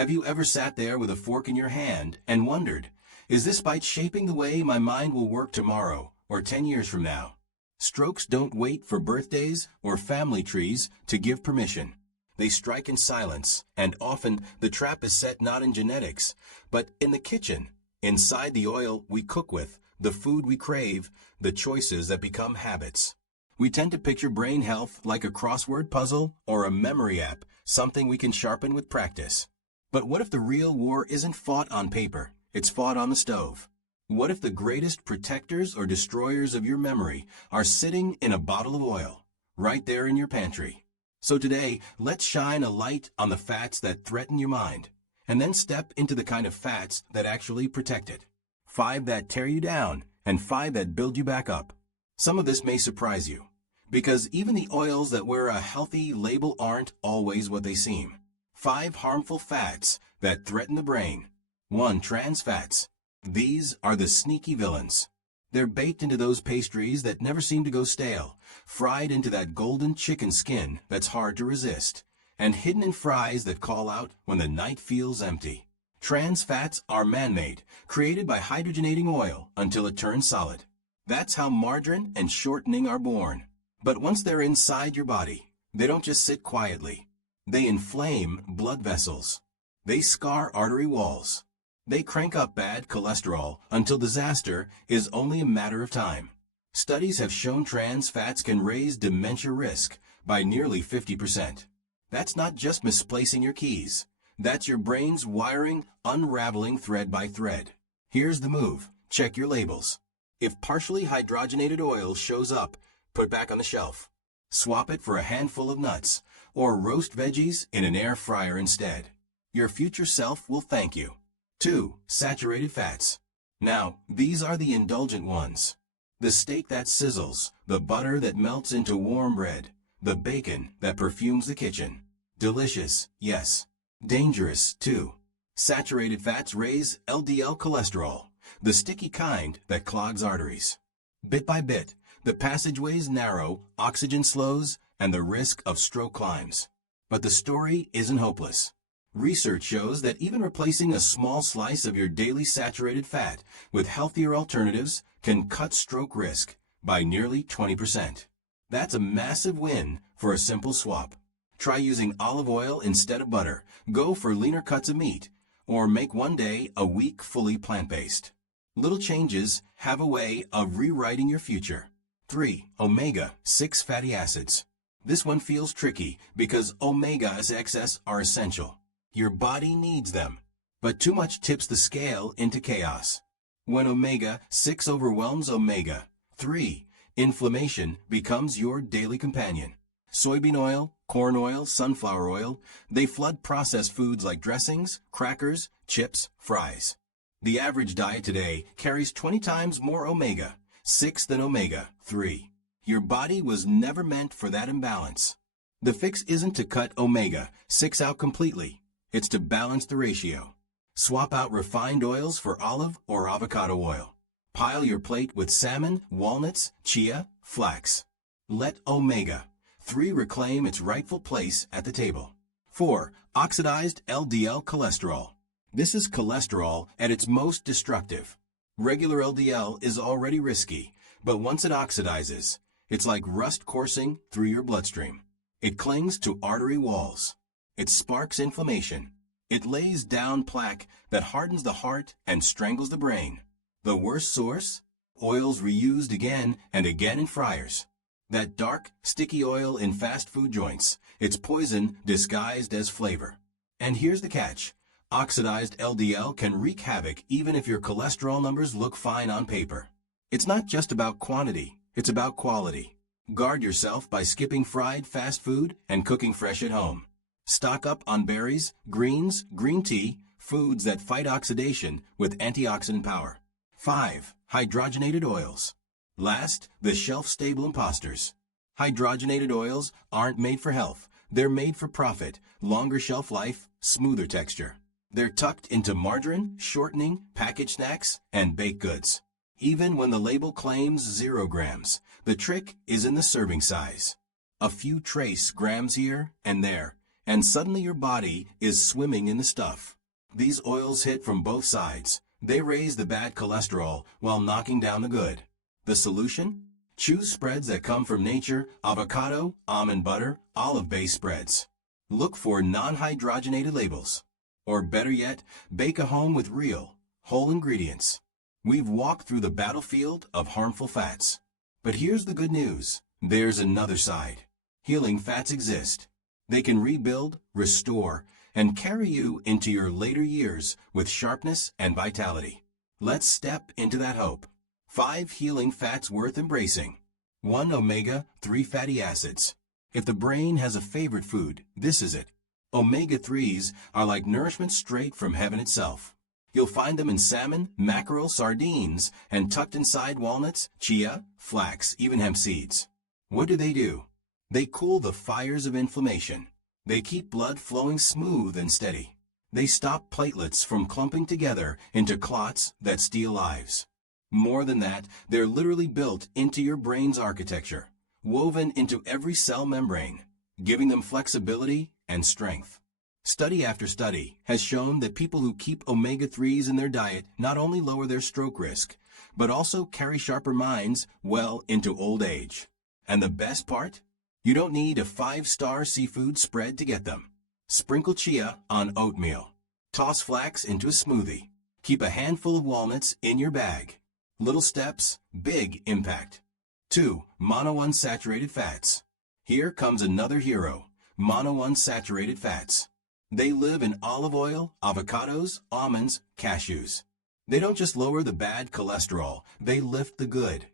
Have you ever sat there with a fork in your hand and wondered, is this bite shaping the way my mind will work tomorrow or 10 years from now? Strokes don't wait for birthdays or family trees to give permission. They strike in silence, and often the trap is set not in genetics, but in the kitchen, inside the oil we cook with, the food we crave, the choices that become habits. We tend to picture brain health like a crossword puzzle or a memory app, something we can sharpen with practice. But what if the real war isn't fought on paper, it's fought on the stove? What if the greatest protectors or destroyers of your memory are sitting in a bottle of oil, right there in your pantry? So today, let's shine a light on the fats that threaten your mind, and then step into the kind of fats that actually protect it. 5 that tear you down, and 5 that build you back up. Some of this may surprise you, because even the oils that wear a healthy label aren't always what they seem. 5 harmful fats that threaten the brain. 1. Trans fats. These are the sneaky villains. They're baked into those pastries that never seem to go stale, fried into that golden chicken skin that's hard to resist, and hidden in fries that call out when the night feels empty. Trans fats are man-made, created by hydrogenating oil until it turns solid. That's how margarine and shortening are born. But once they're inside your body, they don't just sit quietly. They inflame blood vessels. They scar artery walls. They crank up bad cholesterol until disaster is only a matter of time. Studies have shown trans fats can raise dementia risk by nearly 50%. That's not just misplacing your keys. That's your brain's wiring unraveling thread by thread. Here's the move. Check your labels. If partially hydrogenated oil shows up, put back on the shelf. Swap it for a handful of nuts, or roast veggies in an air fryer instead. Your future self will thank you. 2. Saturated fats. Now, these are the indulgent ones. The steak that sizzles, the butter that melts into warm bread, the bacon that perfumes the kitchen. Delicious, yes. Dangerous, too. Saturated fats raise LDL cholesterol, the sticky kind that clogs arteries. Bit by bit, the passageways narrow, oxygen slows, and the risk of stroke climbs. But the story isn't hopeless. Research shows that even replacing a small slice of your daily saturated fat with healthier alternatives can cut stroke risk by nearly 20%. That's a massive win for a simple swap. Try using olive oil instead of butter, go for leaner cuts of meat, or make one day a week fully plant-based. Little changes have a way of rewriting your future. 3. Omega-6 fatty acids. This one feels tricky because omegas excess are essential. Your body needs them, but too much tips the scale into chaos. When omega-6 overwhelms omega-3, inflammation becomes your daily companion. Soybean oil, corn oil, sunflower oil, they flood processed foods like dressings, crackers, chips, fries. The average diet today carries 20 times more omega-6 than omega-3. Your body was never meant for that imbalance. The fix isn't to cut omega-6 out completely. It's to balance the ratio. Swap out refined oils for olive or avocado oil. Pile your plate with salmon, walnuts, chia, flax. Let omega-3 reclaim its rightful place at the table. 4. Oxidized LDL cholesterol. This is cholesterol at its most destructive. Regular LDL is already risky, but once it oxidizes, it's like rust coursing through your bloodstream. It clings to artery walls. It sparks inflammation. It lays down plaque that hardens the heart and strangles the brain. The worst source? Oils reused again and again in fryers. That dark, sticky oil in fast food joints. It's poison disguised as flavor. And here's the catch. Oxidized LDL can wreak havoc even if your cholesterol numbers look fine on paper. It's not just about quantity, it's about quality. Guard yourself by skipping fried fast food and cooking fresh at home. Stock up on berries, greens, green tea, foods that fight oxidation with antioxidant power. 5. Hydrogenated oils. Last, the shelf-stable imposters. Hydrogenated oils aren't made for health. They're made for profit, longer shelf life, smoother texture. They're tucked into margarine, shortening, packaged snacks, and baked goods. Even when the label claims 0 grams, the trick is in the serving size. A few trace grams here and there, and suddenly your body is swimming in the stuff. These oils hit from both sides. They raise the bad cholesterol while knocking down the good. The solution? Choose spreads that come from nature: avocado, almond butter, olive-based spreads. Look for non-hydrogenated labels. Or better yet, bake at home with real, whole ingredients. We've walked through the battlefield of harmful fats. But here's the good news. There's another side. Healing fats exist. They can rebuild, restore, and carry you into your later years with sharpness and vitality. Let's step into that hope. 5 healing fats worth embracing. 1. Omega-3 fatty acids. If the brain has a favorite food, this is it. Omega-3s are like nourishment straight from heaven itself. You'll find them in salmon, mackerel, sardines, and tucked inside walnuts, chia, flax, even hemp seeds. What do? They cool the fires of inflammation. They keep blood flowing smooth and steady. They stop platelets from clumping together into clots that steal lives. More than that, they're literally built into your brain's architecture, woven into every cell membrane, giving them flexibility and strength. Study after study has shown that people who keep omega-3s in their diet not only lower their stroke risk, but also carry sharper minds well into old age. And the best part? You don't need a 5-star seafood spread to get them. Sprinkle chia on oatmeal. Toss flax into a smoothie. Keep a handful of walnuts in your bag. Little steps, big impact. 2. Monounsaturated fats. Here comes another hero, monounsaturated fats. They live in olive oil, avocados, almonds, cashews. They don't just lower the bad cholesterol, they lift the good.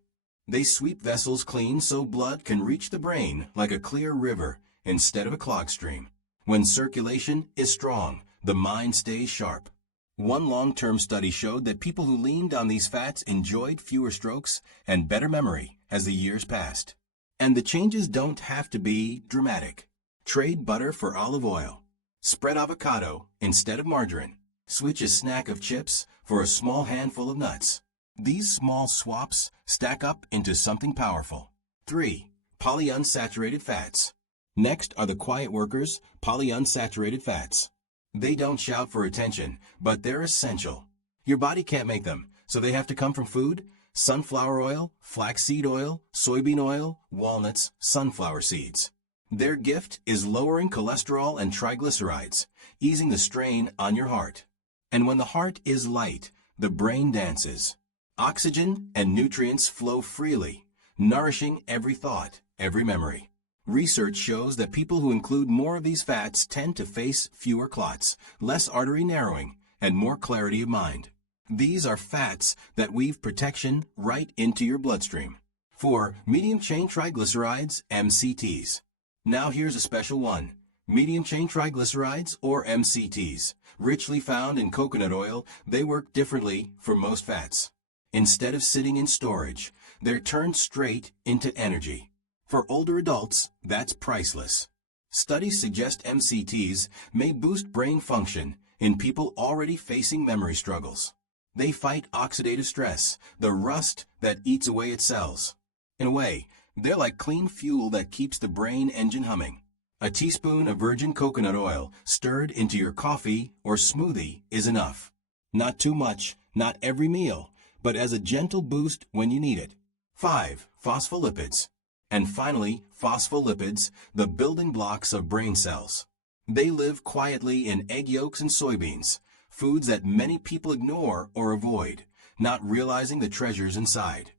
They sweep vessels clean so blood can reach the brain like a clear river instead of a clogged stream. When circulation is strong, the mind stays sharp. One long-term study showed that people who leaned on these fats enjoyed fewer strokes and better memory as the years passed. And the changes don't have to be dramatic. Trade butter for olive oil. Spread avocado instead of margarine. Switch a snack of chips for a small handful of nuts. These small swaps stack up into something powerful. 3. Polyunsaturated fats. Next are the quiet workers, polyunsaturated fats. They don't shout for attention, but they're essential. Your body can't make them, so they have to come from food: sunflower oil, flaxseed oil, soybean oil, walnuts, sunflower seeds. Their gift is lowering cholesterol and triglycerides, easing the strain on your heart. And when the heart is light, the brain dances. Oxygen and nutrients flow freely, nourishing every thought, every memory. Research shows that people who include more of these fats tend to face fewer clots, less artery narrowing, and more clarity of mind. These are fats that weave protection right into your bloodstream. 4. Medium-chain triglycerides, MCTs. Now here's a special one. Medium-chain triglycerides, or MCTs. Richly found in coconut oil, they work differently for most fats. Instead of sitting in storage, they're turned straight into energy. For older adults, that's priceless. Studies suggest MCTs may boost brain function in people already facing memory struggles. They fight oxidative stress, the rust that eats away at cells. In a way, they're like clean fuel that keeps the brain engine humming. A teaspoon of virgin coconut oil stirred into your coffee or smoothie is enough. Not too much, not every meal, but as a gentle boost when you need it. 5. Phospholipids. And finally, phospholipids, the building blocks of brain cells. They live quietly in egg yolks and soybeans, foods that many people ignore or avoid, not realizing the treasures inside.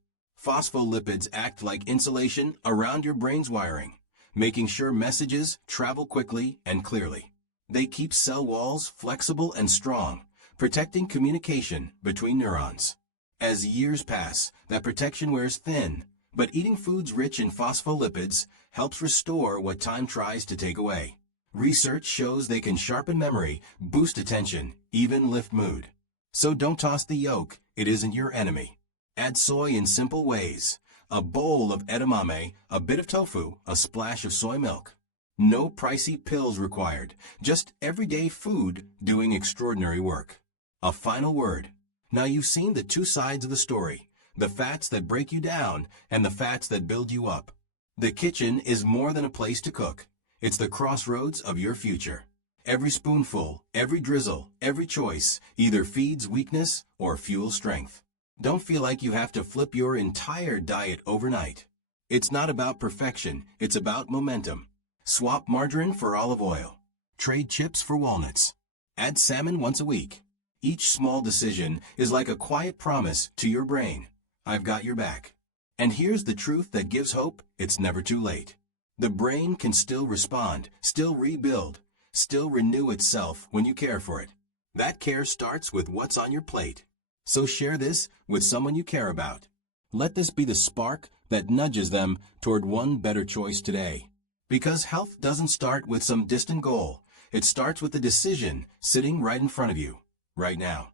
Phospholipids act like insulation around your brain's wiring, making sure messages travel quickly and clearly. They keep cell walls flexible and strong, protecting communication between neurons. As years pass, that protection wears thin, but eating foods rich in phospholipids helps restore what time tries to take away. Research shows they can sharpen memory, boost attention, even lift mood. So don't toss the yolk, it isn't your enemy. Add soy in simple ways. A bowl of edamame, a bit of tofu, a splash of soy milk. No pricey pills required, just everyday food doing extraordinary work. A final word. Now you've seen the two sides of the story, the fats that break you down and the fats that build you up. The kitchen is more than a place to cook. It's the crossroads of your future. Every spoonful, every drizzle, every choice either feeds weakness or fuels strength. Don't feel like you have to flip your entire diet overnight. It's not about perfection, it's about momentum. Swap margarine for olive oil. Trade chips for walnuts. Add salmon once a week. Each small decision is like a quiet promise to your brain. I've got your back. And here's the truth that gives hope: it's never too late. The brain can still respond, still rebuild, still renew itself when you care for it. That care starts with what's on your plate. So share this with someone you care about. Let this be the spark that nudges them toward one better choice today. Because health doesn't start with some distant goal. It starts with a decision sitting right in front of you, right now.